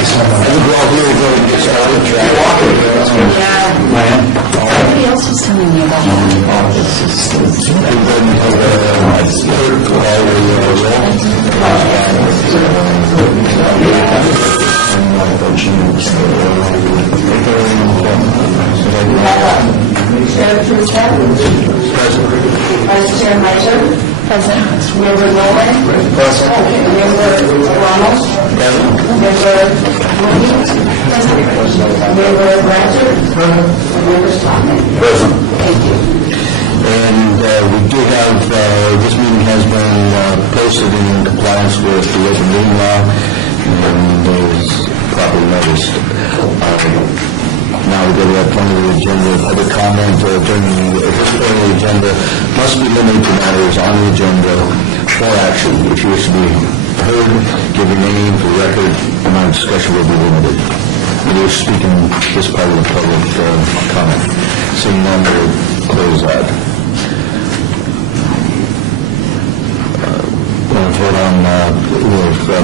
Somebody else was telling me about Chair Truesdale. Vice Chair Meisher. Present. Member Nolan. Present. Member Ronald. Present. Member Mooney. Present. Member Blanchard. Present. Member Stockman. Present. Thank you. And we do have, this meeting has been posted in compliance with the open meeting law and is properly noticed. Now we go to that point of the agenda. Public comment during this point of the agenda must be limited to matters on the agenda for action. If you wish to be heard, give your name for the record, and our discussion will be limited. We will speak in this part of the public comment. Seeing none, we'll close that. We'll vote on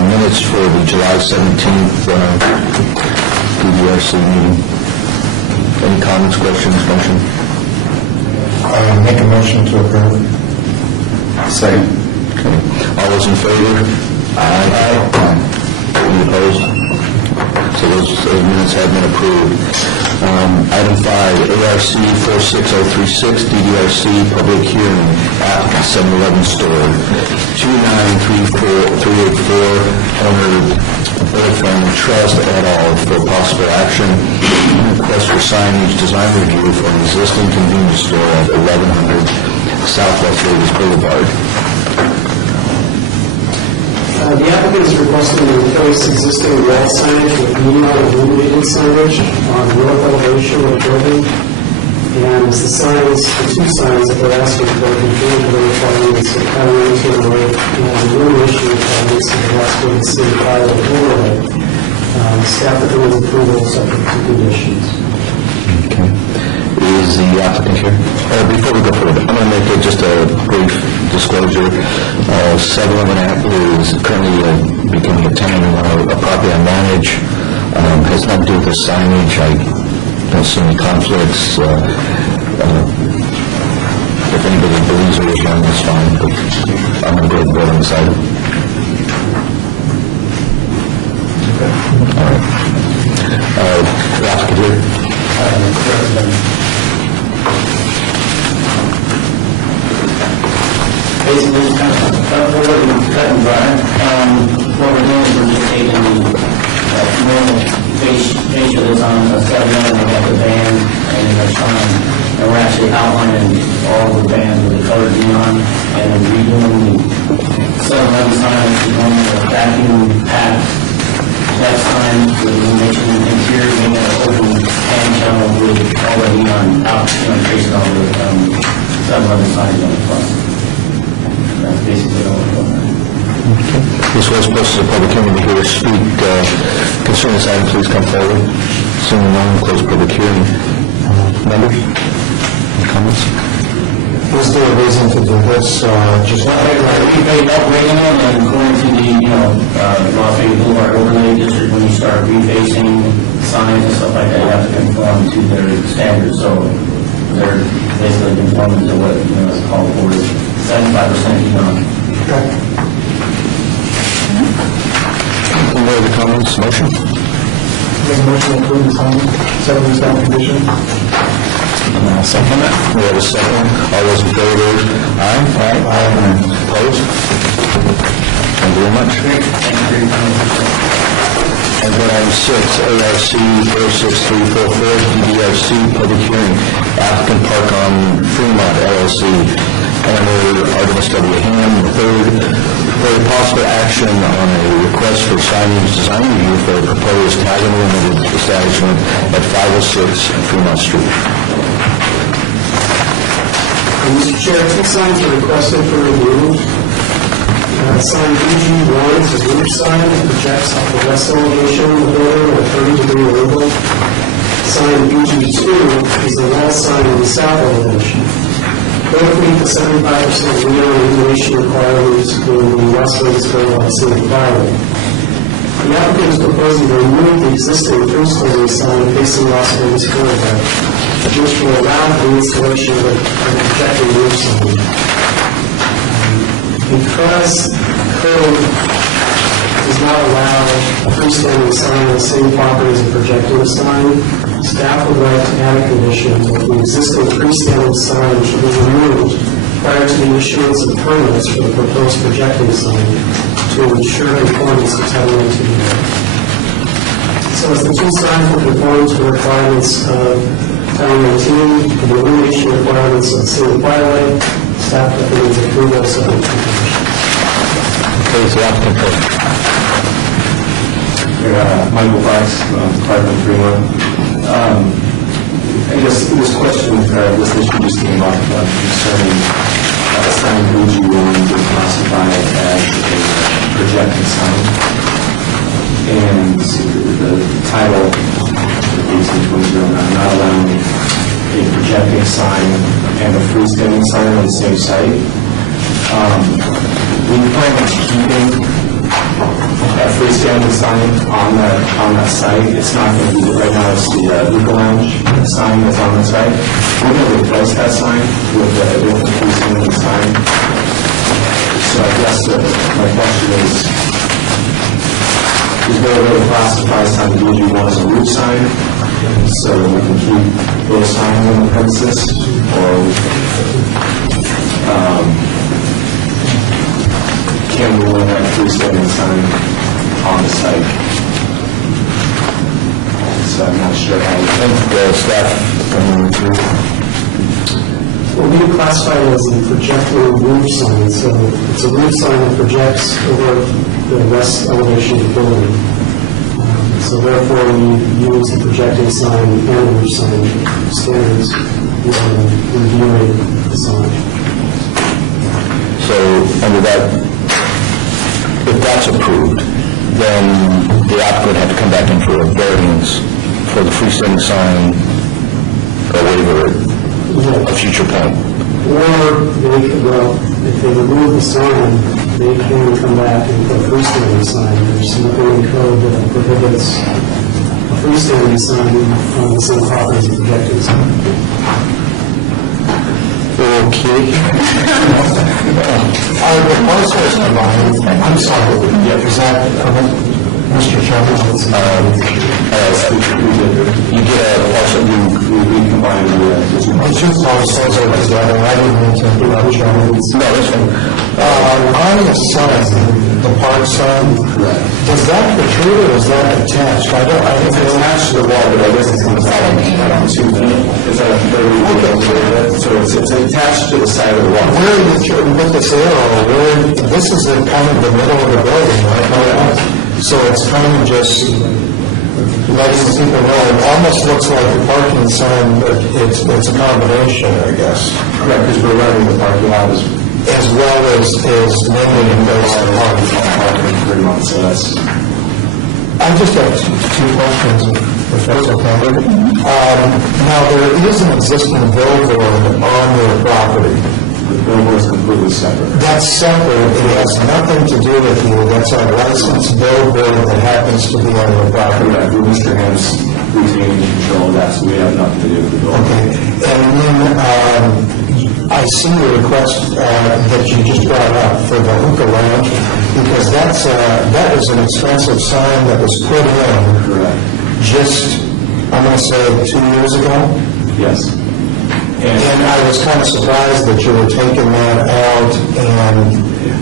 minutes for the July 17th PDRC meeting. Any comments, questions, motion? Make a motion to approve. Second. Okay. All those in favor? Aye. Any opposed? So those minutes have been approved. Item 5, ARC 46036, DDRC, public hearing, applicant 7-Eleven store, 2934384, owner Boyfriend Trust et al. For possible action. Request for signage design review for an existing convenience store at 1100 Southwest Davis Boulevard. The applicant is requesting to replace existing wall signage with neon illuminated signage on the north elevation of the building. And the signs, the two signs that they're asking for, conform to the requirements of environmental and illumination requirements of the Las Vegas City Fire overlay. Staff recommends approval subject to conditions. Okay. Is the applicant here? Before we go further, I'm going to make just a brief disclosure. 7-Eleven is currently becoming a tenant in a property I manage. Has nothing to do with the signage. I don't see any conflicts. If anybody believes it is wrong, that's fine, but I'm going to go ahead and vote on this item. All right. The applicant here? Basically, it's kind of cut and dry. What we're doing is we're just taking the normal fascia that's on a 7-Eleven, we got the band and the sign, and we're actually outlining all the bands with the colored neon, and then redoing the 7-Eleven sign, which is normally a vacuum pack. That sign with illumination interior, being an open pan channel with all the neon out, tracing all the 7-Eleven signs on the front. That's basically all we're doing. This was posted as a public hearing. If you wish to speak concerning this item, please come forward. Seeing none, close the public hearing. Members? Any comments? Is there a reason to do this? Just We made upgrading them, and according to the, Las Vegas Boulevard overlay district, when you start refacing signs and stuff like that, you have to conform to their standards. So they're basically conforming to what, is called for 75% neon. Any other comments? Motion? make a motion to approve the sign, 7 condition. Second that. We have a second. All those in favor? Aye. Aye. Opposed? Thank you very much. And then item 6, ARC 46344, DDRC, public hearing, applicant Park on Fremont, LLC, owner Artemis W. Ham, III, for a possible action on a request for signage design review for a proposed Tag Limited establishment at 506 Fremont Street. Mr. Chair, 2 signs are requested for review. Sign BG1 is a roof sign that projects off the west elevation of the building at a 30-degree angle. Sign BG2 is the wall sign on the south elevation. Both meet the 75% neon illumination requirements in the Las Vegas Boulevard City Byway. The applicant is proposing to remove the existing freestanding sign facing Las Vegas Boulevard, which will allow the installation of a projecting roof sign. Because code does not allow a freestanding sign on the same property as a projecting sign, staff would like to add a condition that the existing freestanding sign should be removed prior to the issuance of permits for the proposed projecting sign to ensure conformance to Title 19. So as the two signs will conform to the requirements of Title 19 and the illumination requirements of the city byway, staff recommends approval of subject to conditions. Please, the applicant first. Michael Fox, Department 31. I guess this question, this issue just came up concerning sign Fuji wanting to classify it as a projecting sign. And the title, 18.09, not allowing a projecting sign and a freestanding sign on the same site. We plan on keeping a freestanding sign on that site. It's not going to be, right now it's the Luca Lounge sign that's on the site. We're going to replace that sign with a freestanding sign. So I guess my question is there a way to classify sign Fuji one as a roof sign so we can keep those signs on the premises, or can we run that freestanding sign on the site? So I'm not sure how you think The staff. Well, we classify it as a projecting roof sign, so it's a roof sign that projects over the west elevation of the building. So therefore, we use the projecting sign and the roof sign standards when reviewing the sign. So under that, if that's approved, then the applicant would have to come back in for a variance for the freestanding sign, or waiver at a future point. Or they could, well, if they remove the sign, they can come back and put a freestanding sign. There's nothing in code that prohibits a freestanding sign on the same property as a projecting sign. Okay. The parcel is combined. I'm sorry, is that, Mr. Chairman? You get a parcel, we combine the two. The two parcels are together, I didn't mean to interrupt, Chairman. no, this one. On the sign, the park sign, does that protrude or is that attached? I don't It's attached to the wall, but I guess it's going to fall on 2 feet. It's at a 30, so it's attached to the side of the wall. Where with this arrow, this is in kind of the middle of the building, right? So it's kind of just letting people know. It almost looks like a parking sign, but it's a combination, I guess. Correct, because we're running the parking lot As well as limiting those to parking. pretty much, so that's... I just have two questions, if that's okay. Now, there is an existing billboard on your property. The billboard is completely separate. That's separate, it has nothing to do with you, that's a licensed billboard that happens to be on your property. Correct, Mr. Ham's retaining control of that, so we have nothing to do with the billboard. Okay, and then, I see your request that you just brought up for the hookah lounge, because that was an expensive sign that was put in Correct. just, I'm going to say, 2 years ago. Yes. And I was kind of surprised that you were taking that out,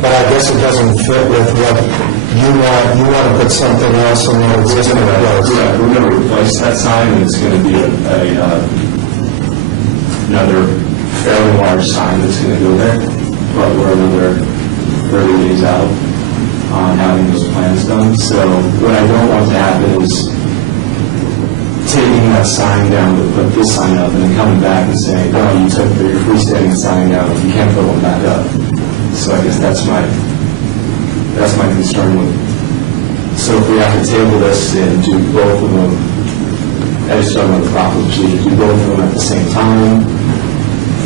but I guess it doesn't fit with what you want. You want to put something else in there existing place. Correct, we're going to replace that sign, and it's going to be another fairly large sign that's going to go there, but we're another 30 days out on having those plans done. So what I don't want to happen is taking that sign down to put this sign up and then coming back and saying, no, you took your freestanding sign down, you can't put one back up. So I guess that's my concern with. So if we have to table this and do both of them, I just don't know the proper procedure, do both of them at the same time,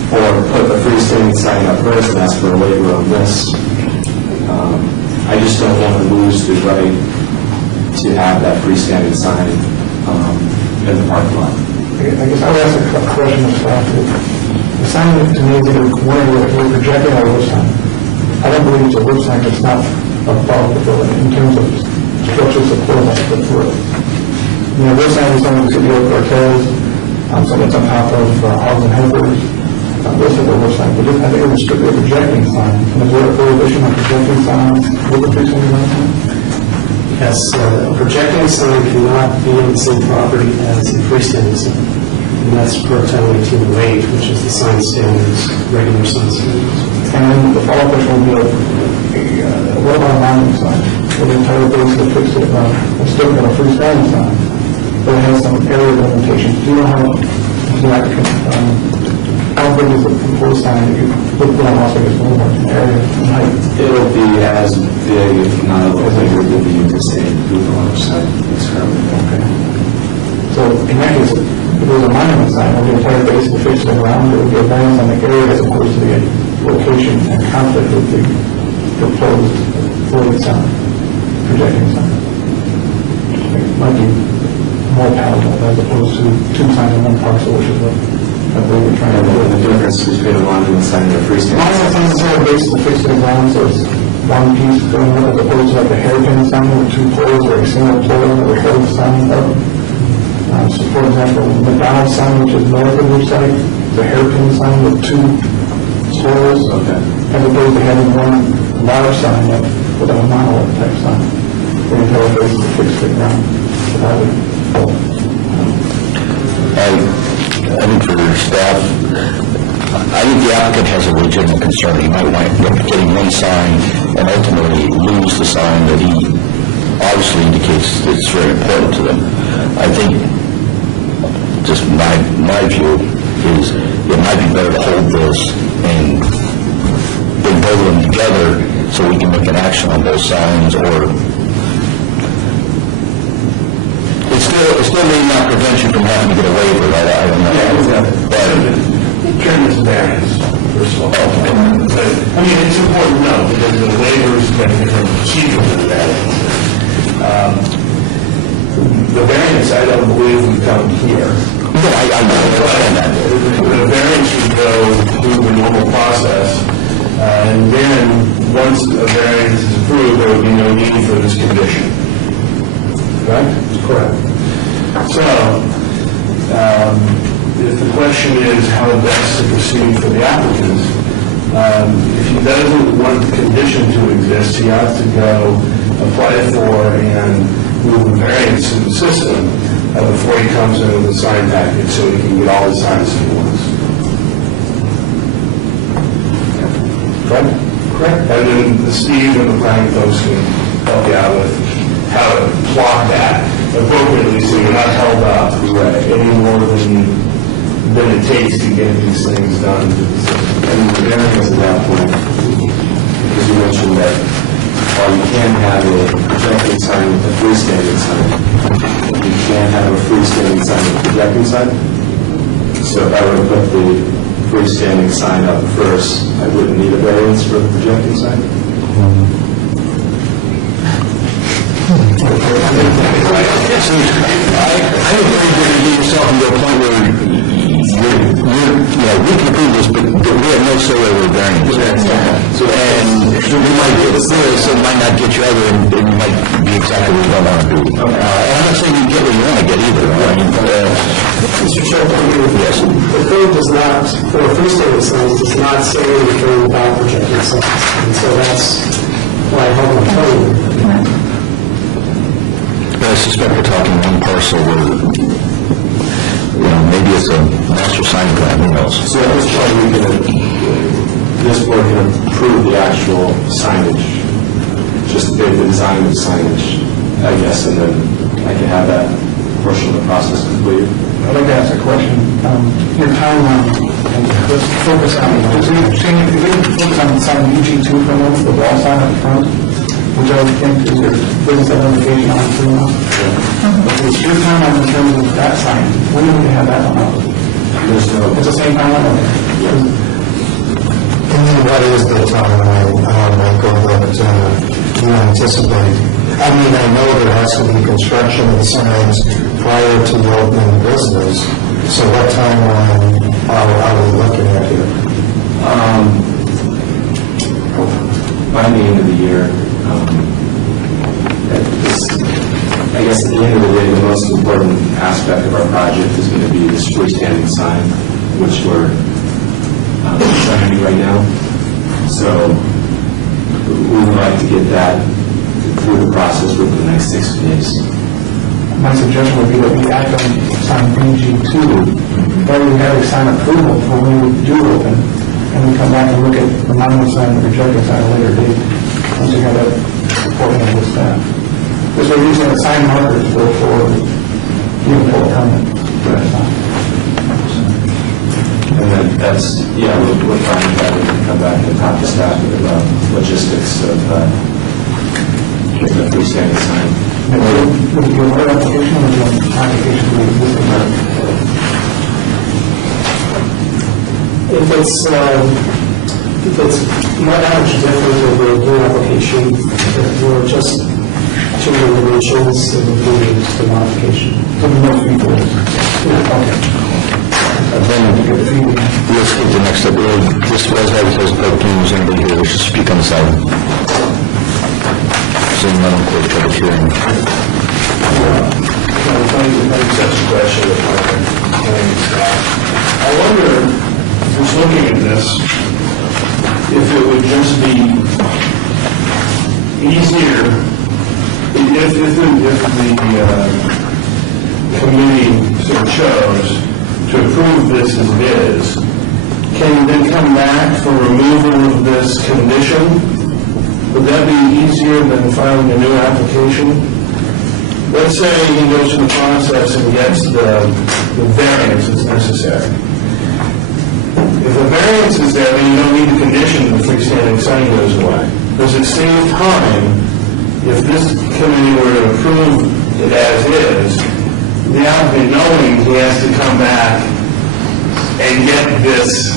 or put the freestanding sign up first and ask for a waiver on this. I just don't want to lose the right to have that freestanding sign in the parking lot. I guess I would ask a question of staff. The sign to me is either we're projecting a roof sign. I don't believe it's a roof sign, it's not above the building in terms of structural support of the roof. You know, roof sign is something that could be over hotels, something that's on top of hogs and headers. Those are the roof signs, but I think it was strictly a projecting sign. And is there a prohibition on projecting signs with the 379 sign? Yes, a projecting sign cannot be on the same property as a freestanding sign. And that's per Title 1808, which is the sign standards, regular sign standards. And then the follow-up question would be, what about a monument sign? Where the entire base is fixed at, it's still got a freestanding sign, but it has some area limitations. Do you know how big is the proposed sign that you put on Las Vegas Boulevard in area and height? It'll be as big, if not a little bigger, than the existing booth on the side. It's currently. Okay. So in that case, if there was a monument sign, where the entire base is fixed around, it would be a variance on the area as opposed to the location and conflict with the proposed floating sign, projecting sign. It might be more palatable as opposed to two signs in one parcel, which is what I believe we're trying to do. The difference between a monument sign and a freestanding Monument sign is a base is fixed around, so it's one piece going up as opposed to like a hairpin sign with two poles or a single pole or a whole sign up. So for example, the McDonald's sign, which is north of the site, the hairpin sign with two poles, as opposed to having one large sign up with a monolith type sign. The entire base is fixed to the ground. So that would, I think for your staff, I think the applicant has a legitimate concern. He might wind up getting one sign and ultimately lose the sign that he obviously indicates that it's very important to them. I think, just my view is it might be better to hold this and bring both of them together so we can make an action on both signs, or it still may not prevent you from having to get a waiver. I don't know. Chairman's variance, first of all. But, I mean, it's important to know because the waivers have different procedures than that. The variance, I don't believe would come here. No, I understand that. The variance would go through the normal process, and then once a variance is approved, there would be no need for this condition. Right? Correct. So, if the question is how best to proceed for the applicant, if he doesn't want the condition to exist, he has to go apply for and move the variance in the system before he comes in with a sign package so he can get all the signs he wants. Correct? Correct. And then Steve and the planning folks can help you out with how to plot that appropriately so you're not held up any more than it takes to get these things done. And the variance at that point, because you mentioned that while you can have a projecting sign with a freestanding sign, you can't have a freestanding sign with a projecting sign. So if I were to put the freestanding sign up first, I wouldn't need a variance for the projecting sign. I would agree with you yourself to a point where we can approve this, but we have no say over the variance. And we might get this, so it might not get you other, and it might be exactly what you don't want to do. And I'm not saying you get what you want to get either. Mr. Chairman, Yes. the code does not, for freestanding signs, does not say anything about projecting signs. And so that's why I held my tongue. I suspect we're talking one parcel where, maybe it's a master sign plan, who knows? So at this point, this board can approve the actual signage, just the design of the signage, I guess, and then I can have that portion of the process completed. I'd like to ask a question. Your timeline, let's focus on, if we focus on the sign UG2 for a moment, the wall sign up front, which I would think is your business identification on Fremont. It's your timeline in terms of that sign. When do we have that one up? It's the same timeline? And then what is the timeline, Michael, that you anticipate I mean, I know there has to be construction of the signs prior to the opening of business, so what timeline are we looking at here? By the end of the year, I guess at the end of the day, the most important aspect of our project is going to be this freestanding sign, which we're designing right now. So we would like to get that through the process within the next 60 days. My suggestion would be that we act on sign BG2, where we have a sign approval for when we do open, and we come back and look at the monument sign and the projector sign at a later date, once we have that coordinated with staff. Because we're using the sign markers for uniform permit. And then that's, we're trying to come back and talk to staff about logistics of getting a freestanding sign. Would it be a word application or would it be an application to the existing market? If it's not that much different than the new application, we're just changing the dimensions and doing the modification. So there's no fee for this? Okay. And then, we'll skip the next step. This was advertised public hearing. Is anybody here wish to speak on this item? Seeing none, I'll close the public hearing. Such a question of I wonder, just looking at this, if it would just be easier, if the committee so chose to approve this as it is, can you then come back for removal of this condition? Would that be easier than filing a new application? Let's say he goes through the process and gets the variance that's necessary. If the variance is there, then you don't need the condition the freestanding sign goes away. Because at the same time, if this committee were to approve it as is, the applicant knowing he has to come back and get this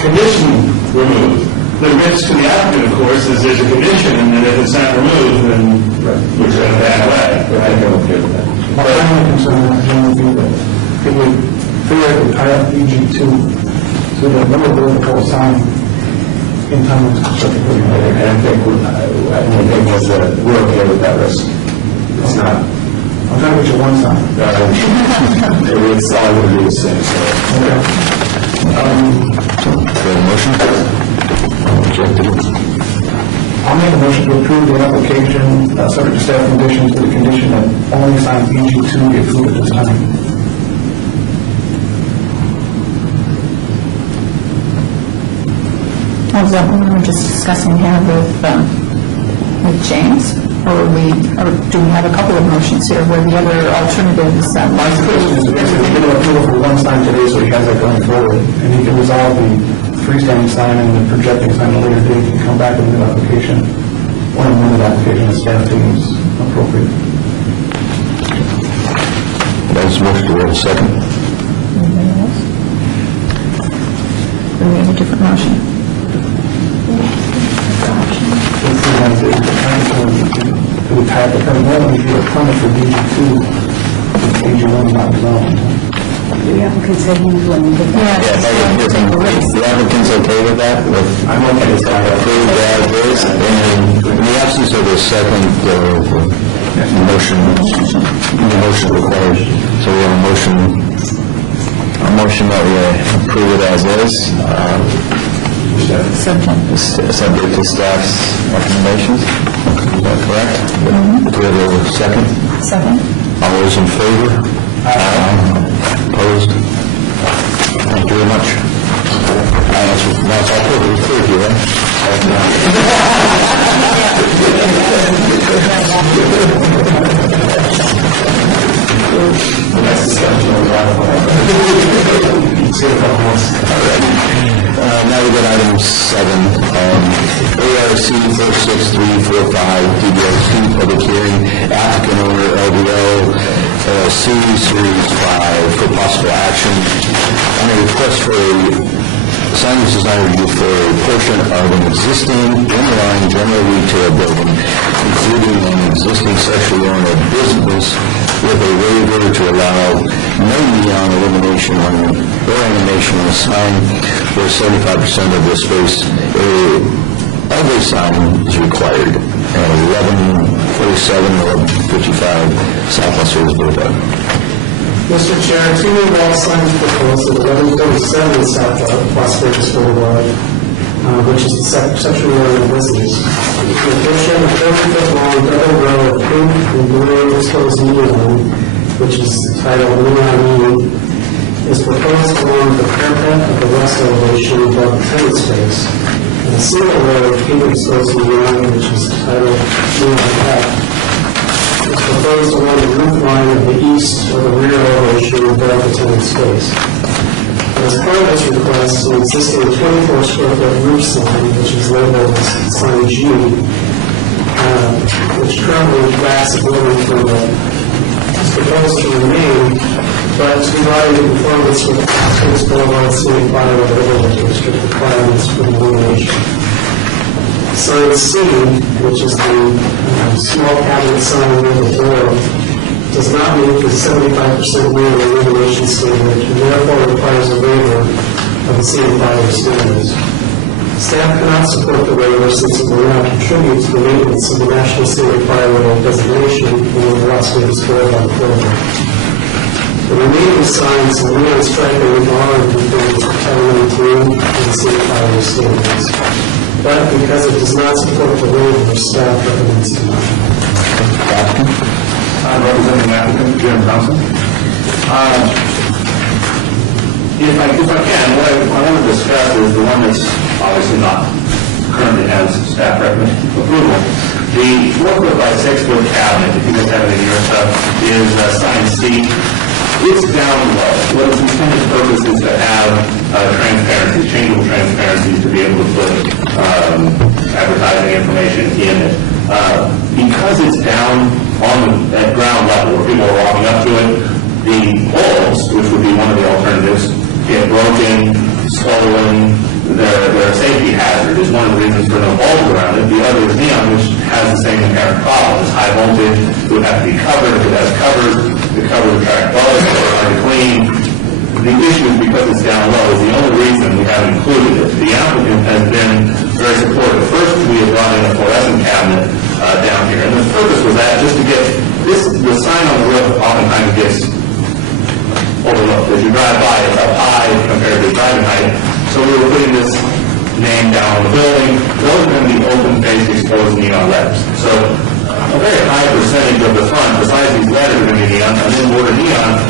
condition removed. The risk to the applicant, of course, is there's a condition, and then if it's not removed, then we're going to that way. But I don't care with that. My only concern would be that if we theoretically tie up BG2 so that no one will pull a sign in time to construct the building. And I think we're okay with that risk. It's not. I'm trying to get you one sign. It's all going to be the same, so. Motion? I'll make a motion to approve the application, subject to staff conditions, with the condition that only sign BG2 be approved at this time. Was that what we were just discussing here with James? Or do we have a couple of motions here where the other alternatives? My suggestion is to give an approval for one sign today so he has that going forward, and he can resolve the freestanding sign and the projecting sign at a later date and come back with a new application, or an amended application that staff deems appropriate. That's a motion to roll second. Anybody else? Do we have a different motion? We type the permit, normally you get a permit for BG2, BG1 not zoned. The applicant said he was willing to. The applicant's okay with that? I'm okay with that. Approve that as is, and in the absence of a second, the motion required. So we have a motion that we approve it as is, subject to staff's recommendations. Is that correct? Do we have a second? Second. All those in favor? Aye. Opposed? Thank you very much. Now it's all perfectly clear to you, Next discussion on now we got item 7, ARC 46345, DBO2, public hearing, applicant owner LBO, LLC, Series 5, for possible action on a request for a The sign is designed for a portion of an existing inline general retail building, including an existing sexually oriented business, with a waiver to allow no neon illumination or animation on the sign, where 75% of the space of the sign is required at 1147, 1155 Southwest Service Boulevard. Mr. Chair, two new wall signs proposed at 1147 South Las Vegas Boulevard, which is the sexually oriented business. In addition, a 40-foot long double row of pink and blue exposed neon, which is titled Neon E, is proposed along the parapet of the west elevation above the tenant space. And a single row of pink exposed neon, which is titled Neon F, is proposed along the roof line of the east or the rear elevation above the tenant space. As part of this request, an existing 24 square foot roof sign, which is labeled as sign G, which currently backs the building from the, is proposed to remain, but to be brought into conformance with the Las Boulevard City Fire Overlay District requirements for the illumination. Sign C, which is the small cabinet sign near the door, does not meet the 75% minimum illumination standard and therefore requires a waiver of the same fire standards. Staff cannot support the waiver since it will not contribute to the maintenance of the National Scenic Firewall designation in the Las Vegas Boulevard corridor. The remaining signs and neon striping are in conformance with Title 19 and the Scenic Firewall standards. But because it does not support the waiver, staff recommends denial. I'm representing applicant Jim Thompson. If I can, what I want to discuss is the one that's obviously not currently has staff recommend approval. The 4-foot by 6-foot cabinet, if you guys have it in your stuff, is sign C. It's down low. What its intended purpose is to have transparency, changeable transparency, to be able to put advertising information in it. Because it's down at ground level, where people are walking up to it, the poles, which would be one of the alternatives, get broken, stolen. They're a safety hazard. Is one of the reasons for no bulbs around it. The other is neon, which has the same inherent problem. It's high voltage. It would have to be covered. If it has covers, the cover would attract bugs or hard to clean. The issue is because it's down low is the only reason we haven't included it. The applicant has been very supportive. First, we have brought in a fluorescent cabinet down here, and the purpose was that just to get the sign on the roof oftentimes gets overlooked. As you drive by, it's up high compared to the driving height. So we were putting this name down on the building. Those are going to be open-faced exposed neon letters. So a very high percentage of the front, besides these letters, are going to be neon, and then border neon.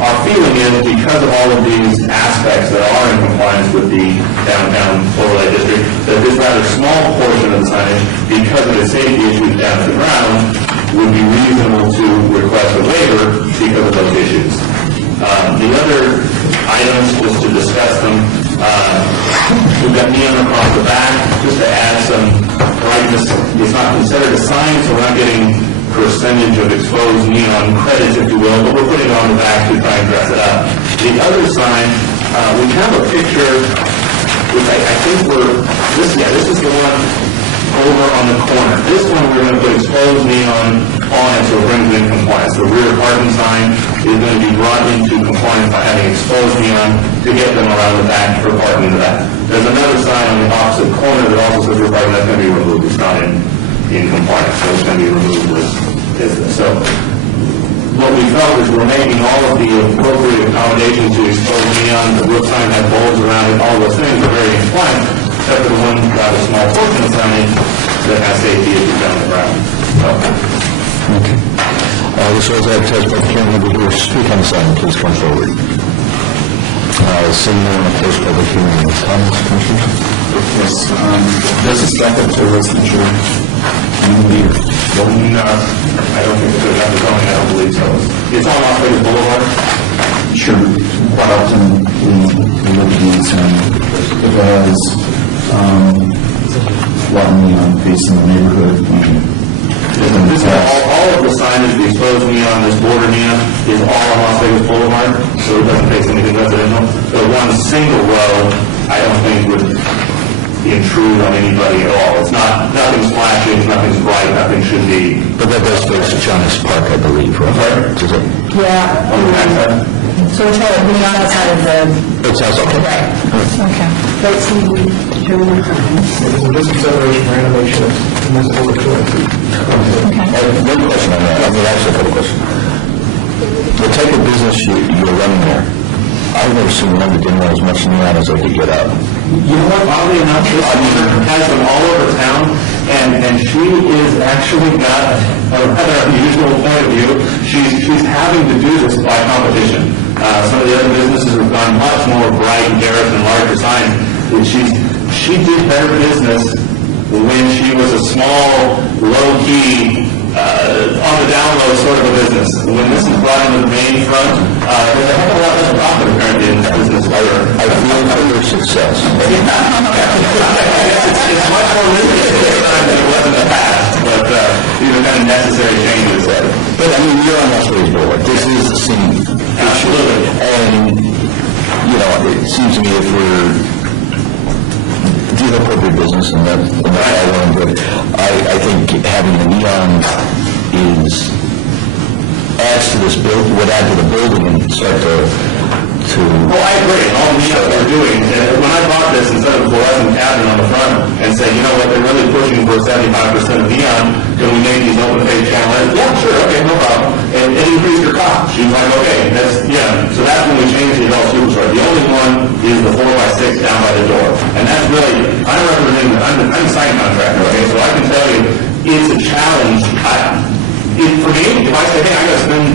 Our feeling is, because of all of these aspects that are in compliance with the downtown overlay district, that this rather small portion of the signage, because of the safety issues down to the ground, would be reasonable to request a waiver because of those issues. The other items, just to discuss them, we've got neon across the back, just to add some brightness. It's not considered a sign, so we're not getting percentage of exposed neon credits, if you will, but we're putting it on the back to try and dress it up. The other sign, we have a picture, which I think this is the one over on the corner. This one we're going to put exposed neon on it, so it brings it in compliance. The rear parking sign is going to be brought into compliance by having exposed neon to get them around the back for parking in the back. There's another sign on the opposite corner that also says rear parking. That's going to be removed. It's not in compliance, so it's going to be removed with this. So what we felt is we're making all of the appropriate accommodations to expose neon. The roof sign has bulbs around it. All those things are very compliant, except for the one got a small portion of signage that has safety issues down the ground. Okay. This was advertised by the county member who will speak on the sign. Please come forward. Seeing no one opposed public hearing. Comments, Commissioners? Yes, there's a second to licensure. No, I don't think it's enough zoning. I don't believe so. It's on Las Vegas Boulevard. Sure. Quite often we look at these and if it has a lot of neon facing the neighborhood. All of the signage, the exposed neon, this border neon, is all on Las Vegas Boulevard, so it doesn't face anything residential. So the one single row, I don't think would intrude on anybody at all. It's not, nothing's flashing, nothing's bright, nothing should be. But that does face Johnny's Park, I believe, right? Does it? Yeah. On the backside. So we're trying to be on that side of the... It sounds okay. Okay. Let's see, This is separation for animation, and this is over to it. One question on that, I mean, actually a couple questions. The type of business you're running there, I've never seen one that didn't have as much neon as I could get out. You know what, oddly enough, this owner has them all over town, and she is actually got a rather unusual point of view. She's having to do this by competition. Some of the other businesses have gone much more bright and garish and larger signs. And she did better business when she was a small, low-key, on the down low sort of a business. When this is brought into the main front, there's a heck of a lot less profit apparently in this business. I feel for your success. It's much more risky this time than it was in the past, but these are kind of necessary changes. But I mean, you're on Las Vegas Boulevard. This is the scene. Absolutely. And, you know, it seems to me if we're doing appropriate business, and that's all well and good, I think having the neon adds to this build, would add to the building and start to Oh, I agree. All the neon we're doing, when I bought this, instead of a fluorescent cabinet on the front and say, you know what, they're really pushing for 75% of neon, can we make these open page channels? Yeah, sure, okay, no problem. And increase your cost. She's like, okay, so that's when we changed the adult superstore. The only one is the 4x6 down by the door. And that's really, I'm representing, I'm a sign contractor, okay, so I can tell you, it's a challenge. For me, if I say, hey, I gotta spend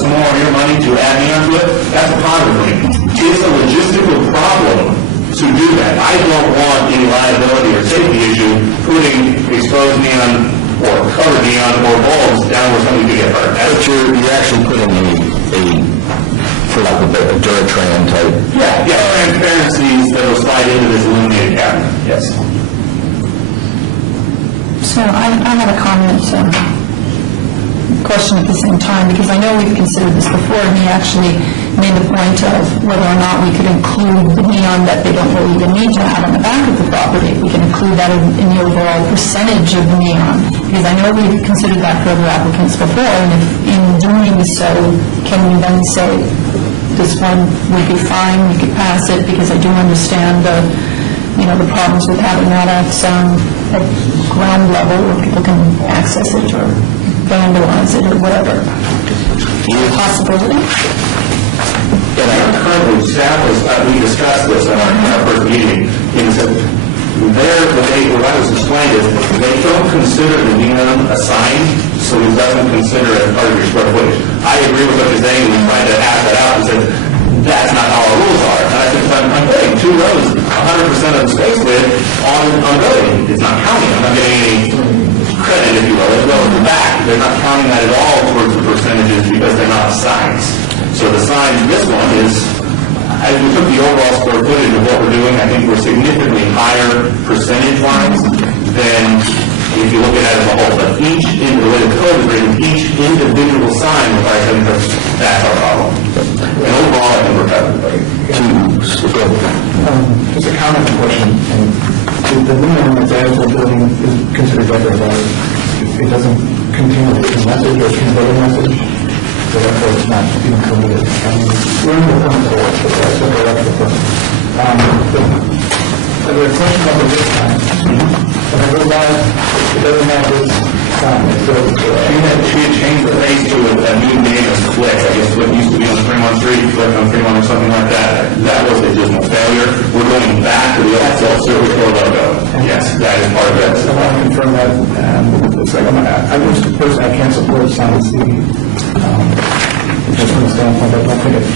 some more of your money to add neon to it, that's a positive for me. It's a logistical problem to do that. I don't want any liability or safety issue putting exposed neon or covered neon or bulbs down where somebody could get hurt. but you're actually putting for lack of a Duratran type. Yeah, transparencies that will slide into this illuminated cabinet, yes. So I have a comment, question at the same time, because I know we've considered this before, and he actually made the point of whether or not we could include the neon that they don't really even need to have on the back of the property. We can include that in the overall percentage of neon, because I know we've considered that for other applicants before, and if in doing so, can we then say, this one would be fine, we could pass it, because I do understand the problems with having that at ground level where people can access it or vandalize it or whatever. Possibility? Currently, staff we discussed this in our first meeting, is that what I was explaining is they don't consider the neon a sign, so it doesn't consider it part of your square footage. I agree with what you're saying, we tried to ask that out and said, that's not how our rules are. And I said, I'm putting 2 rows, 100% of the space width on a building. It's not counting. I'm not getting any credit, if you will, as well as the back. They're not counting that at all towards the percentages because they're not signs. So the signs, this one is, as we took the overall square footage of what we're doing, I think we're significantly higher percentage-wise than if you look at it as a whole. But the way the code is written, each individual sign requires 70%. That's our problem. And overall, I think we're covered. Just a comment question. The neon that's added to the building is considered decorative. It doesn't contain a message or convey a message, so therefore it's not even permitted. We're in the front door, so that's what we're up to the front. There was a question about the this time. When I go by, it doesn't have this sign. So She had changed the face to a new name as Flick. I guess what used to be on Fremont Street, Flick on Fremont or something like that. That was a dismal failure. We're going back to the old self-service store logo. Yes, that is part of it. I want to confirm that. It's like I wish the person I can't support Sign C. Just from the standpoint, I don't think it's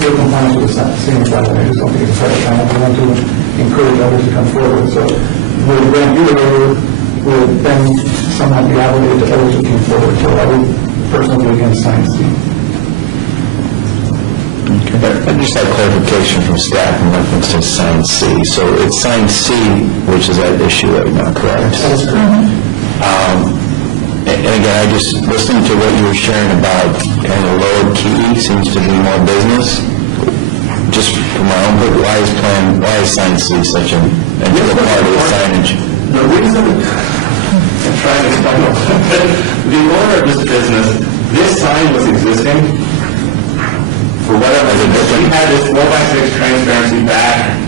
real compliance with the same level. I just don't think it's fair. I want to encourage others to come forward. So we'll grant you the waiver, will then somehow be obligated to others who came forward. So I would personally be against Sign C. I just had clarification from staff in reference to sign C. So it's sign C, which is at issue right now, correct? That is correct. And again, I just listening to what you were sharing about kind of lower key seems to be more business. Just for my own, but why is Sign City such an integral part of the signage? The reason, I'm trying to explain a little bit, the owner of this business, this sign was existing for whatever reason. She had this 4x6 transparency back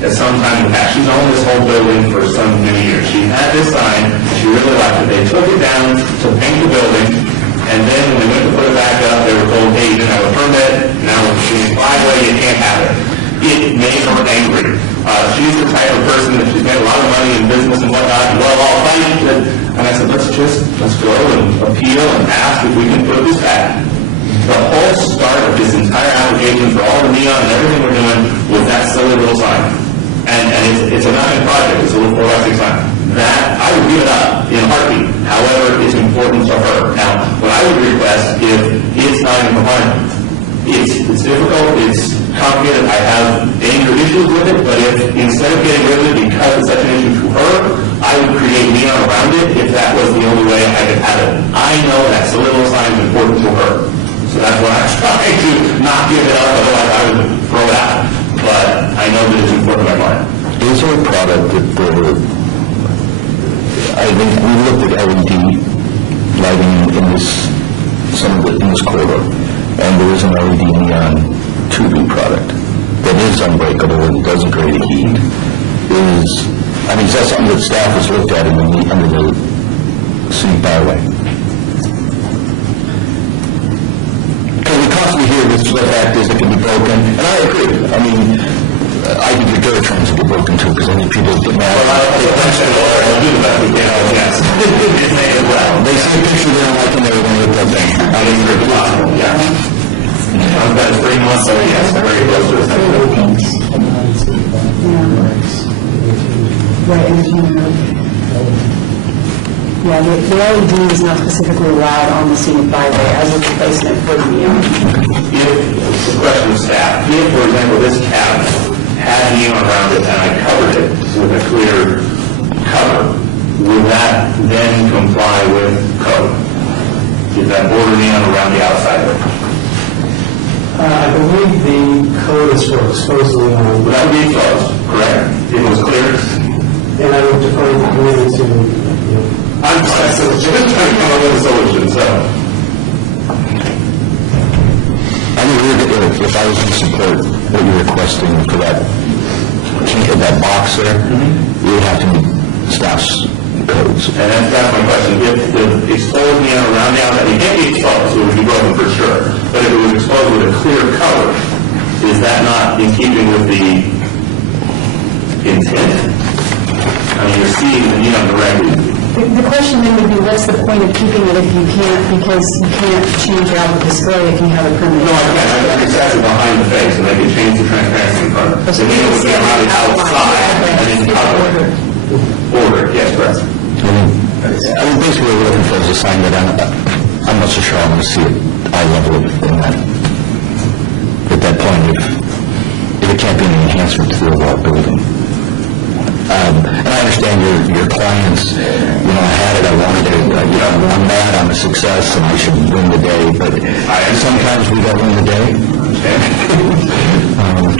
at some time in the past. She's owned this whole building for some many years. She had this sign, she really liked it. They took it down to paint the building, and then when they went to put it back up, they were told, hey, you didn't have a permit, now we're seeing by you can't have it. It made her angry. She's the type of person that she's made a lot of money in business and whatnot, and well, I'll fight it. And I said, let's go and appeal and ask if we can put this back. The whole start of this entire application for all the neon and everything we're doing was that silly little sign. And it's a nothing project, it's a little 4x6 sign. That, I would give it up in a heartbeat. However, it's important to her. Now, what I would request, if it's not in compliance, it's difficult, it's complicated, I have danger issues with it, but if instead of getting rid of it because it's such an issue to her, I would create neon around it if that was the only way I could have it. I know that silly little sign is important to her. So that's why I'm trying to not give it up, otherwise I would throw it out. But I know that it's important to my client. Is there a product that I think we looked at LED lighting in this corridor, and there is an LED neon tubing product that is unbreakable and doesn't create heat. Is that something that staff has looked at under the city byway? Because we constantly hear this, the fact is it can be broken, and I agree. I mean, I think your dirt trains will get broken too, because I think people get mad. We'll do the best we can, yes. They see a picture, they don't like them, they're going to look at that thing. I think it's very possible, yeah. I've got 3 months, so yes, very close to it. Right, yeah, the LED is not specifically allowed on the scenic byway as a replacement for the neon. If, the question of staff, if, for example, this cabinet had neon around it and I covered it with a clear cover, would that then comply with code? Is that border neon around the outside of it? I believe the code is for exposed neon. Would that be exposed, correct? If it was clear? And I would defer the committee to, I'm trying to come up with a solution, so. I mean, if I was to support what you're requesting for that box there, you would have to meet staff's codes. And that's my question. If the exposed neon around the outside, it can't be exposed, so it would be broken for sure. But if it was exposed with a clear cover, is that not in keeping with the intent? I mean, you're seeing the neon directly. The question then would be, what's the point of keeping it if you can't, because you can't change out the display if you have a permit? No, I can't. I can exactly behind the face, and they can change the transparency in front. The neon would be around the outside, and then cover. Order, yes, correct. I mean, basically what we're looking for is a sign that I'm not so sure I want to see it eye level at that point if it can't be an enhancement to the overall building. And I understand your clients, I had it, I wanted it, I'm mad, I'm a success, and I should win the day, but sometimes we don't win the day.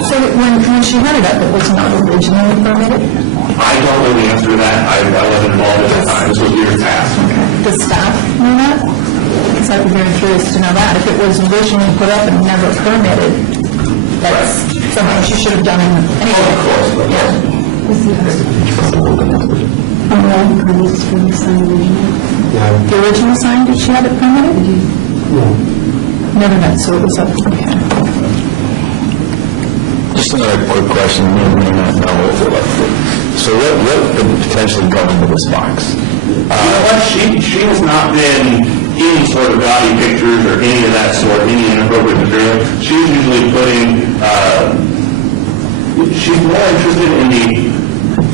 So when she had it up, it was not originally permitted? I don't know the answer to that. I wasn't involved at that time. This was your task. Does staff know that? Because I'd be very curious to know that. If it was originally put up and never permitted, that's something she should have done anyway. Of course, of course. The original sign, did she have it permitted? No. Never met, so it was up, okay. Just another quick question, you may not know. So what could potentially go into this box? You know what? She has not been any sort of gaudy pictures or any of that sort, any inappropriate material. She's usually putting, she's more interested in the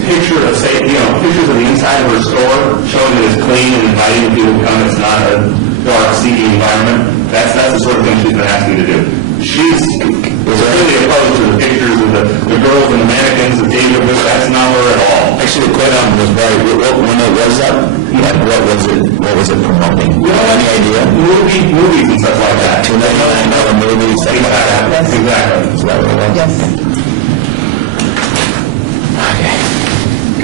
picture of, say, pictures of the inside of her store, showing that it's clean and inviting people to come. It's not a dark, seedy environment. That's the sort of thing she's been asking me to do. She's really opposed to the pictures of the girls and the mannequins, the David, that's not her at all. Actually, the question was very, when it was that, like, what was it promoting? You have any idea? Movies and stuff like that. $299 movies, stuff like that. Exactly. Is that what it was? Yes.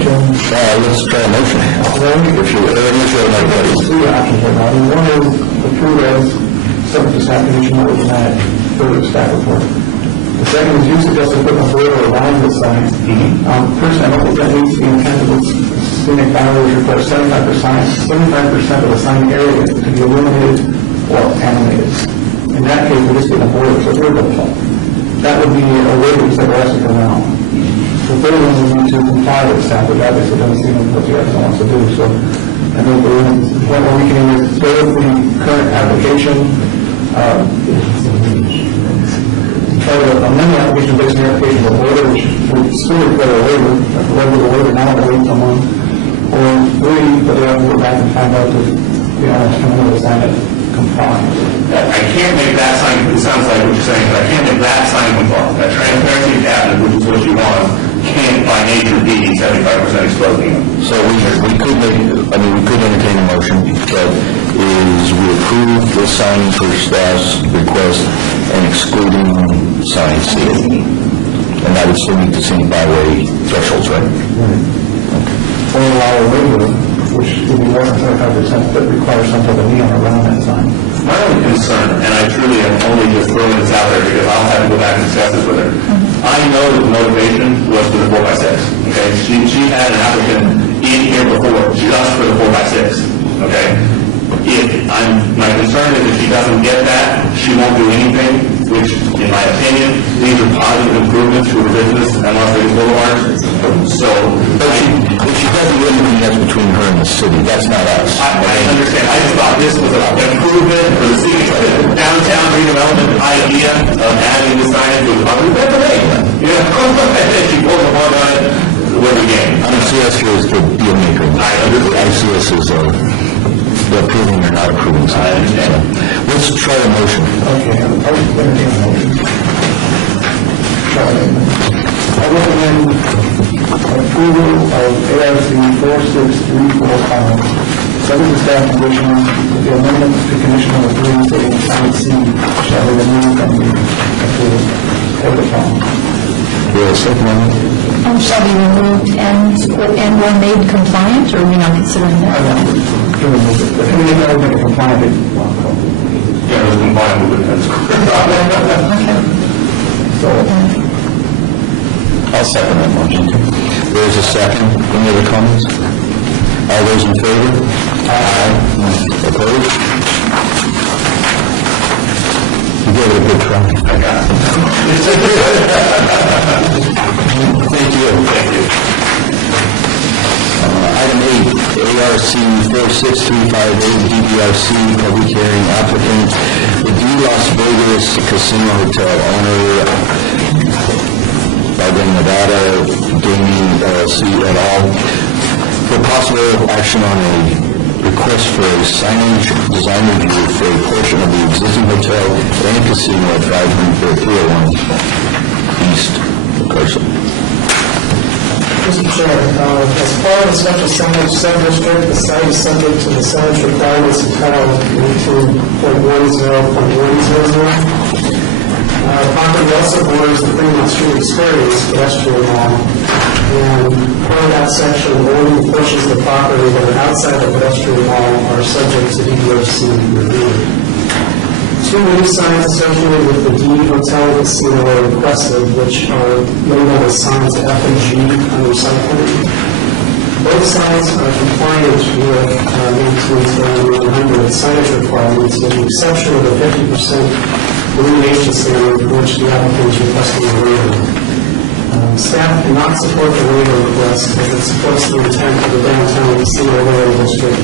Let's try a motion. If you, initial, There's three options right now. One is approve as subject to staff condition number denied, further staff report. The second is use suggested equipment border around the sign. Personally, I don't think that meets the intent of its scenic boundaries, requires 75% of the sign area to be illuminated or animated. In that case, we're just getting a border, so we're going to. That would be a waiver that we're asking for now. The third one would be to comply with staff, which obviously doesn't seem like what the other wants to do, so I think we're in, what we can do is stay with the current application, try to amend the application based on the application of the border, which would still require a waiver, whether the waiver now or wait someone, or three, but they have to go back and find out if the owners come in with a sign that complies. I can't make that sign, it sounds like what you're saying, but I can't make that sign comply. That transparency cabinet, which is what you want, can't by nature be 75% exposing them. So we could make, we could entertain a motion that is we approve the sign for staff's request and excluding sign C. And that would still meet the scenic byway thresholds, right? Or allow a waiver, which would be less than 75%, that requires some type of neon around that sign. My only concern, and I truly am only just throwing this out there because I'll have to go back and discuss this with her. I know that the motivation was for the 4x6, okay? She had an applicant in here before just for the 4x6, okay? My concern is if she doesn't get that, she won't do anything, which, in my opinion, these are positive improvements to her business and Las Vegas Boulevard. So, If she doesn't do anything, that's between her and the city, that's not us. I understand. I just thought this was an improvement for the city. Downtown redevelopment idea of adding the signage was that's great. You know, and then she pulled the plug on it, we're the game. ICS here is the deal maker. I understand. ICS is the approving or not approving. I understand. So, let's try a motion. Okay, I would entertain a motion. I recommend approval of ARC 46345, subject to staff condition, with the amendment to condition number 3, stating sign C shall be removed from the approved of the plan. Second one. Shall be removed and or made compliant, or are we not considering that? To remove it. But we need to make it compliant. Yeah, it was combined with it. So, I'll second that motion. There's a second. Any other comments? All those in favor? Aye. Opposed? You gave it a good try. I got it. Thank you. Thank you. Item 8, ARC 46358, DBRC, public hearing applicant, the Las Vegas Casino Hotel owner, Biden, Nevada, Gaming LLC et al., for possible action on a request for a signage design review for a portion of the existing hotel and casino at 301 East Carson. Mr. Chair, as part of the special signage sub-district, the site is subject to the signage requirements of Title 18.10.100. Property also borders the Fremont Street Experience pedestrian mall, and part of that section, only portions of the property that are outside the pedestrian mall are subject to DBRC review. 2 new signs associated with the D Hotel and Casino are requested, which are labeled as signs F and G under site plan. Both signs are compliant with 19.100 signage requirements, with the exception of the 50% illumination standard for which the applicant is requesting a waiver. Staff cannot support the waiver request as it supports the intent of the downtown casino area district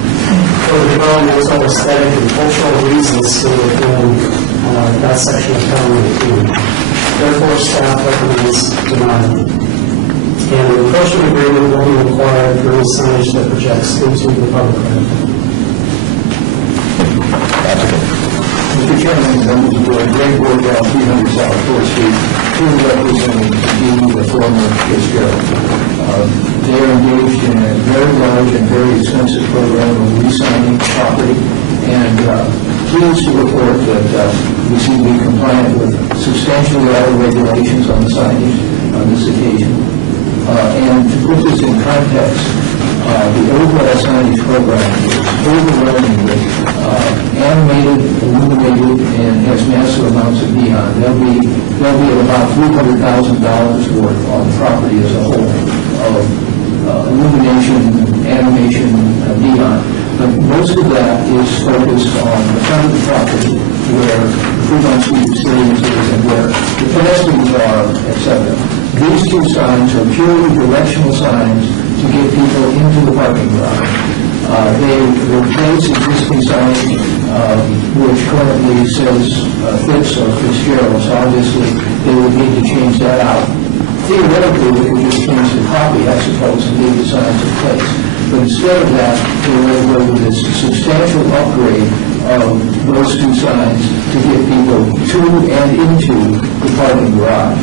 for the developmental, aesthetic, and cultural reasons still within that section of Title 18. Therefore, staff recommends denial. And an encroachment agreement will be required for any signage that projects into the public right. applicant. Mr. Chairman, members of the board, Greg Bordeaux, 300 South 4th Street, here representing the former Fitzgerald. They are engaged in a very large and very expensive program of re-signing property, and pleased to report that we seem to be compliant with substantially all the regulations on the signage on this occasion. And to put this in context, the overall signage program is overwhelmingly animated, illuminated, and has massive amounts of neon. There'll be about $300,000 worth on the property as a whole of illumination, animation, neon. But most of that is focused on the front of the property where Fremont Street Stadiums is and where the pedestrians are, etc. These two signs are purely directional signs to get people into the parking garage. They replace existing signage, which currently says Fitz or Fitzgerald, so obviously they would need to change that out. Theoretically, we could just change the copy, I suppose, and leave the signs in place. But instead of that, they will go with this substantial upgrade of those two signs to get people to and into the parking garage.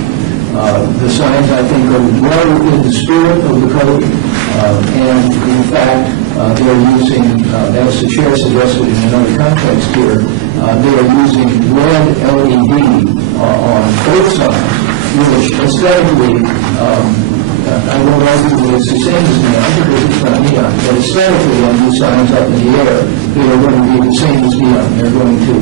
The signs, I think, are well within the spirit of the code, and in fact, they're using, as the chair suggested in another context here, they are using red LED on both sides, which aesthetically, I won't argue that it's the same as neon, because it's not neon, but aesthetically, on these signs up in the air, they are going to be the same as neon. They're going to,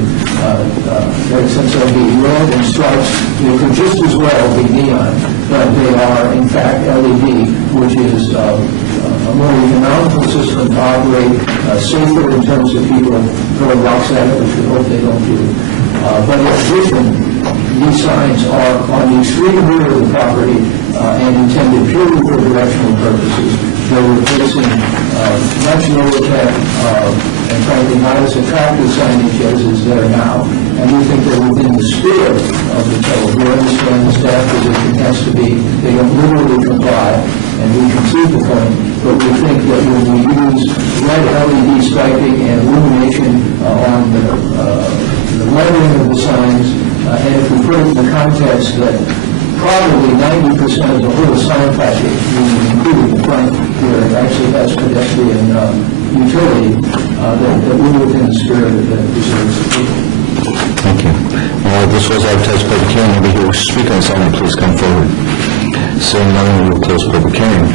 since they'll be red and stripes, they could just as well be neon, but they are, in fact, LED, which is a more economical system to operate, safer in terms of people throwing rocks at it, which we hope they don't do. But in addition, these signs are on the extreme rear of the property and intended purely for directional purposes. They're replacing much lower tech and frankly not as attractive signage as is there now. And we think they're within the spirit of the code. We understand the staff position has to be, they don't literally comply, and we concede the point, but we think that when we use red LED striping and illumination on the lettering of the signs, and if we put it in the context that probably 90% of the whole sign package, including the front here, actually has pedestrian utility, that we're within the spirit of the preserves of people. Thank you. This was advertised public hearing. Anybody who wishes to speak on this item, please come forward. Seeing none, we will close public hearing.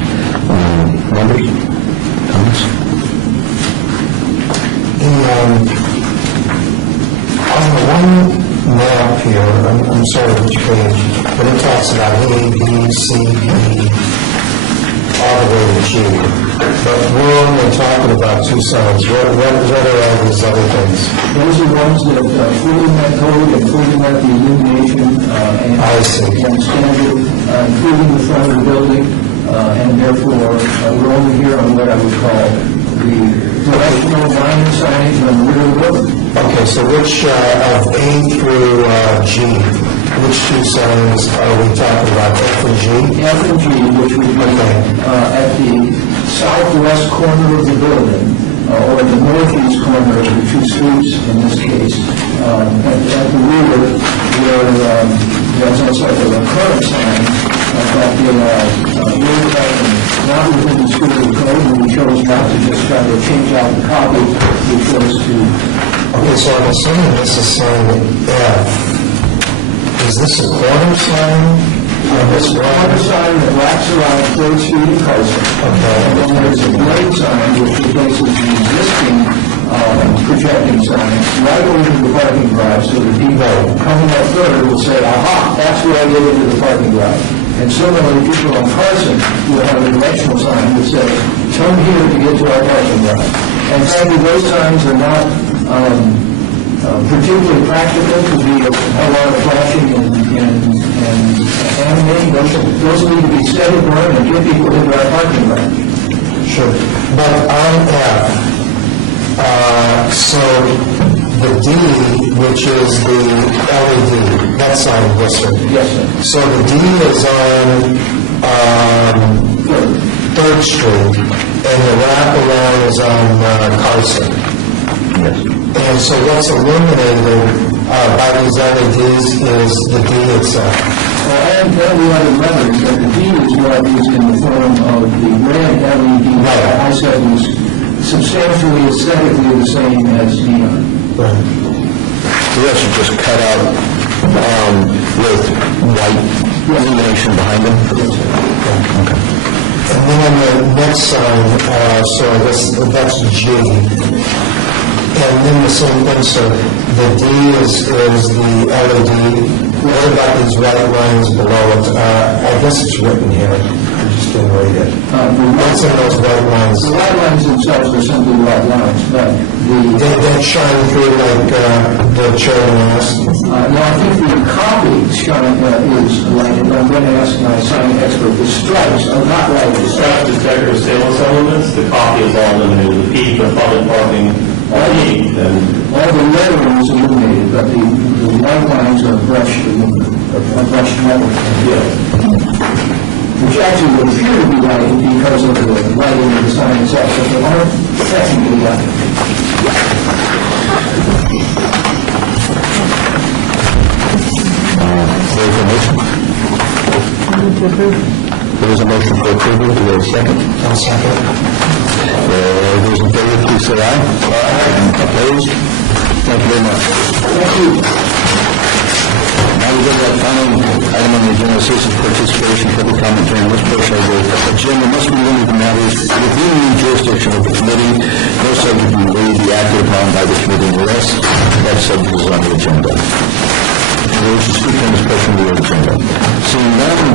Members? Comments? On the one map here, I'm sorry which page, but it talks about A, B, C, D, all the way to G. But we're only talking about two signs. What are all these other things? Those are ones that fully met code and fully met the illumination I see. and standard, including the front of the building, and therefore we're only here on what I would call the directional line signage on the rear of the building. Okay, so which of A through G, which two signs are we talking about, F and G? F and G, which would be at the southwest corner of the building, or the northeast corner of the two streets in this case, at the rear, where there's also a current sign that they are not within the spirit of the code, and we chose not to just try to change out the copy, we chose to. Okay, so I'm assuming this is sign F. Is this a corner sign? This corner sign that wraps around 3rd Street in Carson. Okay. And then there's a blade sign which replaces the existing projecting sign right over the parking garage, so that people coming up 3rd will say, aha, that's where I get into the parking garage. And similarly, people on Carson will have a directional sign that says, turn here to get to our parking garage. And frankly, those signs are not particularly practical to be a lot of flashing and animating. Those need to be steady burn and get people into our parking garage. Sure. But on F, so the D, which is the LED, that sign listed. Yes, sir. So the D is on 3rd Street, and the wraparound is on Carson. Yes. And so what's illuminated by these LEDs is the D itself. I am telling you on the record that the D is what is in the form of the red LED that I said was substantially aesthetically the same as neon. Right. The rest are just cut out with white illumination behind them? Okay. And then on the next sign, so I guess that's G. And then the same thing, so the D is the LED. What about these white lines below it? I guess it's written here. I just didn't read it. What's in those white lines? The white lines themselves are simply white lines, but They shine through like the chairman asked. now I think the copy shine is like, and I'm going to ask my sign expert, the stripes are not like the stripes. Just decorative stainless elements, the copy is all illuminated, the P for public parking, all P, then All the lettering is illuminated, but the white lines are brushed metal. Which actually would appear to be lighting because of the lighting of the sign itself, but they aren't technically lighting. There's a motion. There's a motion for approval. Do we have a second? I'll second. Those in favor, please say aye. Aye. Opposed? Thank you very much. Thank you. Now we go to that final item on the agenda, citizens' participation, public comment during this portion of the agenda must be limited to matters within the jurisdiction of the committee. No subject may be acted upon by the committee unless that subject is on the agenda. Those who speak on this portion of the agenda. Seeing none,